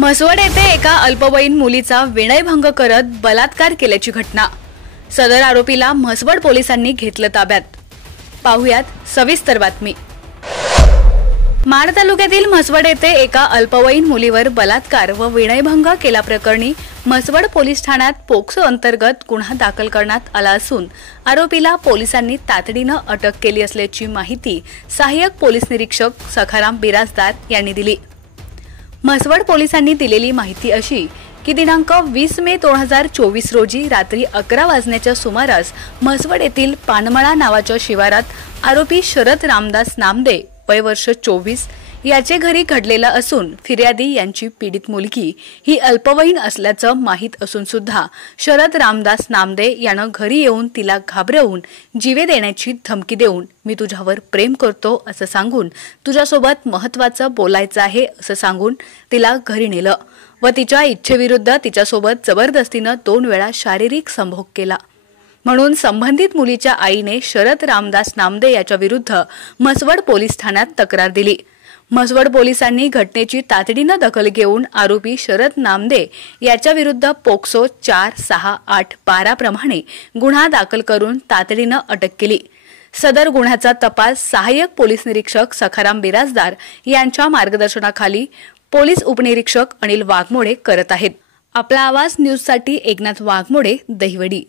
म्हसवड येथे एका अल्पवयीन मुलीचा विनयभंग करत बलात्कार केल्याची घटना। सदर आरोपीला म्हसवड पोलिसांनी घेतलं ताब्यात। पाहुयात सविस्तर बातमी। माड तालुक्यातील म्हसवड येथे एका अल्पवयीन मुलीवर बलात्कार व विनयभंग केल्याप्रकरणी म्हसवड पोलीस ठाण्यात पोक्सो अंतर्गत गुन्हा दाखल करण्यात आला असून आरोपीला पोलिसांनी तातडीनं अटक केली असल्याची माहिती सहाय्यक पोलीस निरीक्षक सखाराम बिराजदार यांनी दिली। म्हसवड पोलिसांनी दिलेली माहिती अशी की दिनांक 20 मे 2024 रोजी रात्री 11 वाजण्याच्या सुमारास म्हसवड येथील पानमळा नावाच्या शिवारात आरोपी शरद रामदास नामदे वय वर्ष 24 याचे घरी घडलेला असून फिर्यादी यांची पीडित मुलगी ही अल्पवयीन असल्याचं माहीत असून सुद्धा शरद रामदास नामदे यानं घरी येऊन तिला घाबरवून जीवे देण्याची धमकी देऊन मी तुझ्यावर प्रेम करतो असं सांगून तुझ्यासोबत महत्त्वाचं बोलायचं आहे असं सांगून तिला घरी नेलं व तिच्या इच्छेविरुद्ध तिच्यासोबत जबरदस्तीनं 2 वेळा शारीरिक संभोग केला। म्हणून संबंधित मुलीच्या आईने शरद रामदास नामदे याच्या विरुद्ध म्हसवड पोलीस ठाण्यात तक्रार दिली। म्हसवड पोलिसांनी घटनेची तातडीनं दखल घेऊन आरोपी शरद नामदे याच्या विरुद्ध पोक्सो 4, 6, 8, 12 प्रमाणे गुन्हा दाखल करून तातडीनं अटक केली। सदर गुन्ह्याचा तपास सहाय्यक पोलीस निरीक्षक सखाराम बिराजदार यांच्या मार्गदर्शनाखाली पोलीस उपनिरीक्षक अनिल वाघमोडे करत आहेत। आपला आवाज न्यूजसाठी एकनाथ वाघमोडे, दहिवडी।